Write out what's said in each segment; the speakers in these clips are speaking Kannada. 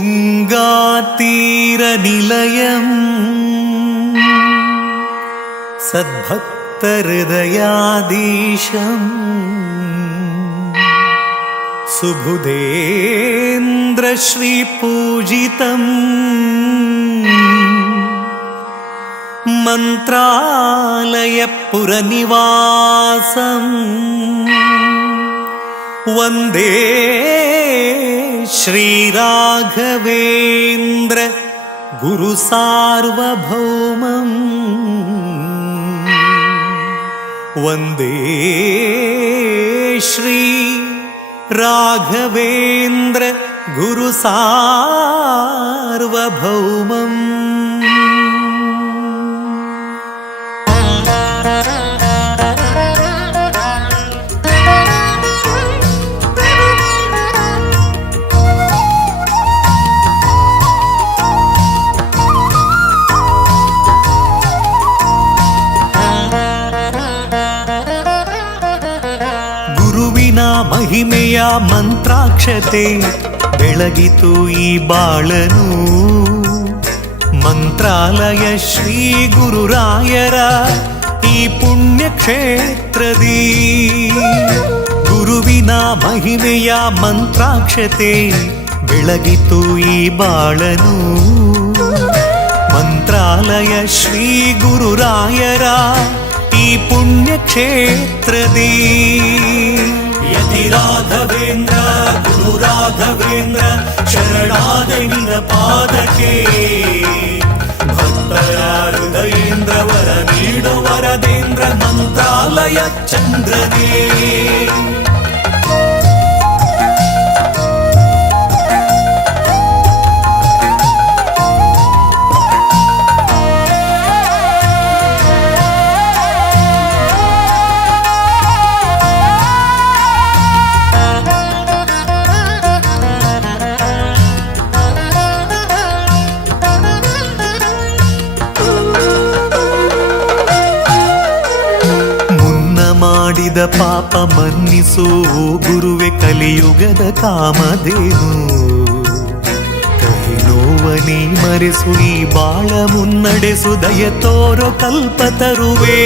तुङ्गातीरनिलयम् सद्भक्तहृदयाधीशम् सुबुधेन्द्रश्रीपूजितम् मन्त्रालयपुरनिवासम् वन्दे श्रीराघवेन्द्र गुरुसार्वभौमम् वन्दे श्री राघवेन्द्र गुरुसार्वभौमम्। ಮಹಿಮೆಯ ಮಂತ್ರಾಕ್ಷತೆ ಬೆಳಗಿತು ಈ ಬಾಳನು ಮಂತ್ರಾಲಯ ಶ್ರೀ ಗುರುರಾಯರ ಈ ಪುಣ್ಯ ಕ್ಷೇತ್ರದಿ ಗುರುವಿನ ಮಹಿಮೆಯ ಮಂತ್ರಾಕ್ಷತೆ ಬೆಳಗಿತು ಈ ಬಾಳನು ಮಂತ್ರಾಲಯ ಶ್ರೀ ಗುರುರಾಯರ ಈ ಪುಣ್ಯ ಕ್ಷೇತ್ರದಿ ಯತಿ ರಾಘವೇಂದ್ರ ಗುರು ರಾಘವೇಂದ್ರ ಶರಣಾದ ನಿನ್ನ ಪಾದಕ್ಕೆ ಭಕ್ತರ ಹೃದಯೇಂದ್ರ ವರ ನೀಡು ವರದೇಂದ್ರ ಮಂತ್ರಾಲಯ ಚಂದ್ರನೇ ಮಾಡಿದ ಪಾಪ ಮನ್ನಿಸೋ ಗುರುವೆ ಕಲಿಯುಗದ ಕಾಮಧೇನು ಕಹಿ ನೋವನಿ ಮರೆಸು ಈ ಬಾಳ ಮುನ್ನಡೆಸು ದಯ ತೋರೋ ಕಲ್ಪತರುವೆ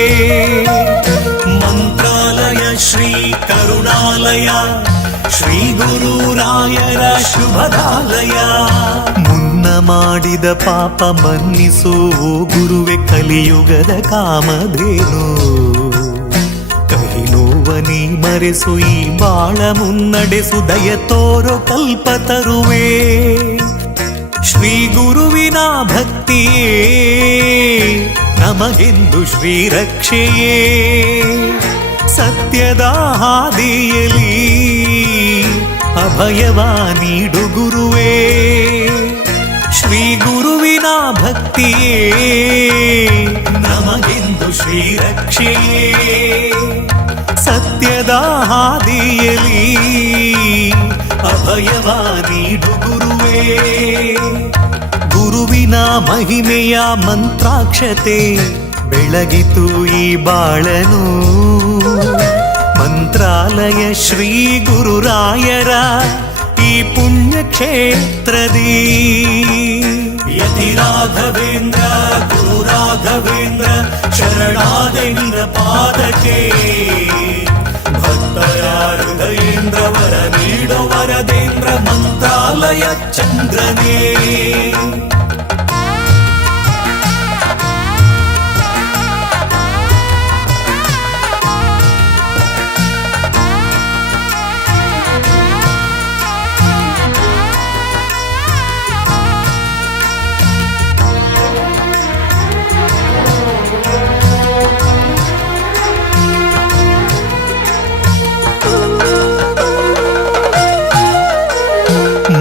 ಮಂತ್ರಾಲಯ ಶ್ರೀ ಕರುಣಾಲಯ ಶ್ರೀ ಗುರುರಾಯರ ಶುಭದಾಲಯ ಮುನ್ನ ಮಾಡಿದ ಪಾಪ ಮನ್ನಿಸೋ ಗುರುವೆ ಕಲಿಯುಗದ ಕಾಮಧೇನು ನೋವನಿ ಮರೆಸು ಈ ಬಾಳ ಮುನ್ನಡೆಸು ದಯ ತೋರೋ ಕಲ್ಪತರುವೆ ಶ್ರೀ ಗುರುವಿನ ಭಕ್ತಿಯೇ ನಮಗೆಂದು ಶ್ರೀ ರಕ್ಷೆಯೇ ಸತ್ಯದ ಹಾದಿಯಲಿ ಅಭಯವ ನೀಡು ಗುರುವೇ ಶ್ರೀ ಗುರುವಿನ ಭಕ್ತಿಯೇ ನಮಗೆಂದು ಶ್ರೀ ರಕ್ಷೆಯೇ ಸತ್ಯದ ಹಾದಿಯಲಿ ಅಭಯವ ನೀಡು ಗುರುವೇ ಗುರುವಿನ ಮಹಿಮೆಯ ಮಂತ್ರಾಕ್ಷತೆ ಬೆಳಗಿತು ಈ ಬಾಳನು ಮಂತ್ರಾಲಯ ಶ್ರೀ ಗುರುರಾಯರ ಈ ಪುಣ್ಯ ಕ್ಷೇತ್ರದಿ ಯತಿ ರಾಘವೇಂದ್ರ ಗುರು ರಾಘವೇಂದ್ರ ಶರಣಾದ ನಿನ್ನ ಪಾದಕ್ಕೆ ಭಕ್ತರ ಹೃದಯೇಂದ್ರ ವರ ನೀಡು ವರದೇಂದ್ರ ಮಂತ್ರಾಲಯ ಚಂದ್ರನೇ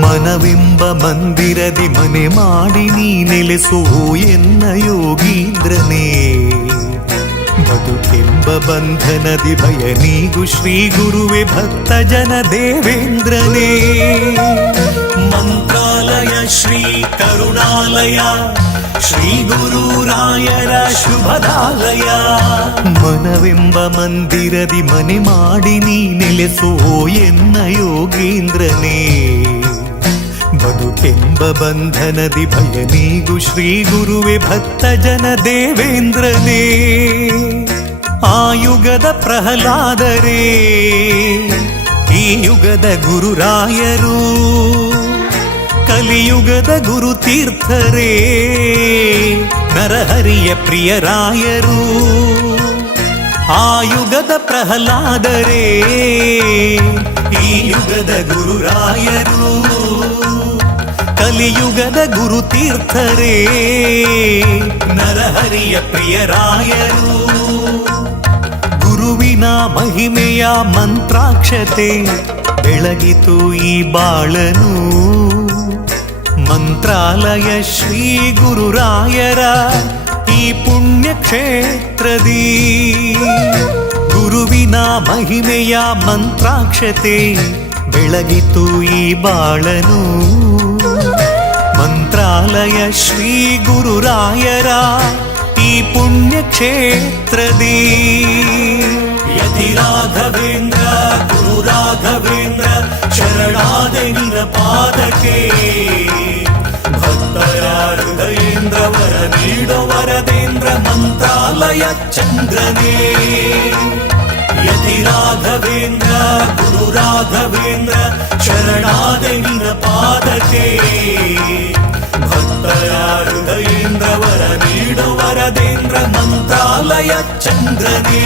ಮನವೆಂಬ ಮಂದಿರದಿ ಮನೆ ಮಾಡಿ ನೀ ನೆಲೆಸೋ ಎನ್ನ ಯೋಗೀಂದ್ರನೇ ಬದುಕೆಂಬ ಬಂಧನದಿ ಭಯ ನೀಗು ಶ್ರೀ ಗುರುವೆ ಭಕ್ತ ಜನ ದೇವೇಂದ್ರನೇ ಮಂತ್ರಾಲಯ ಶ್ರೀ ಕರುಣಾಲಯ ಶ್ರೀ ಗುರುರಾಯರ ಶುಭದಾಲಯ ಮನವೆಂಬ ಮಂದಿರದಿ ಮನೆ ಮಾಡಿ ನೀ ನೆಲೆಸೋ ಎನ್ನ ಯೋಗೀಂದ್ರನೇ ಬದುಕೆಂಬ ಬಂಧನದಿ ಭಯ ನೀಗು ಶ್ರೀ ಗುರುವೆ ಭಕ್ತ ಜನ ದೇವೇಂದ್ರನೇ ಆ ಯುಗದ ಪ್ರಹ್ಲಾದರೇ ಈ ಯುಗದ ಗುರುರಾಯರು ಕಲಿಯುಗದ ಗುರು ತೀರ್ಥರೇ ನರಹರಿಯ ಪ್ರಿಯರಾಯರು ಆ ಯುಗದ ಪ್ರಹ್ಲಾದರೇ ಈ ಯುಗದ ಗುರುರಾಯರು ಕಲಿಯುಗದ ಗುರು ತೀರ್ಥರೇ ನರಹರಿಯ ಪ್ರಿಯರಾಯರು ಗುರುವಿನ ಮಹಿಮೆಯ ಮಂತ್ರಾಕ್ಷತೆ ಬೆಳಗಿತು ಈ ಬಾಳನು ಮಂತ್ರಾಲಯ ಶ್ರೀ ಗುರುರಾಯರ ಈ ಪುಣ್ಯ ಕ್ಷೇತ್ರದಿ ಗುರುವಿನ ಮಹಿಮೆಯ ಮಂತ್ರಾಕ್ಷತೆ ಬೆಳಗಿತು ಈ ಬಾಳನು ಮಂತ್ರಾಲಯ ಶ್ರೀ ಗುರುರಾಯರ ಈ ಪುಣ್ಯ ಕ್ಷೇತ್ರದಿ ಯತಿ ರಾಘವೇಂದ್ರ ಗುರು ರಾಘವೇಂದ್ರ ಶರಣಾದೆ ನಿನ್ನ ಪಾದಕ್ಕೆ ಭಕ್ತರ ಹೃದಯೇಂದ್ರ ವರ ನೀಡೋ ವರದೇಂದ್ರ ಮಂತ್ರಾಲಯ ಚಂದ್ರನೇ ಯತಿ ರಾಘವೇಂದ್ರ ಗುರು ರಾಘವೇಂದ್ರ ಶರಣಾದೆ ನಿನ್ನ ಪಾದಕ್ಕೆ ಭಕ್ತರ ಹೃದಯೇಂದ್ರ ವರ ನೀಡೋ ವರದೇಂದ್ರ ಮಂತ್ರಾಲಯ ಚಂದ್ರನೇ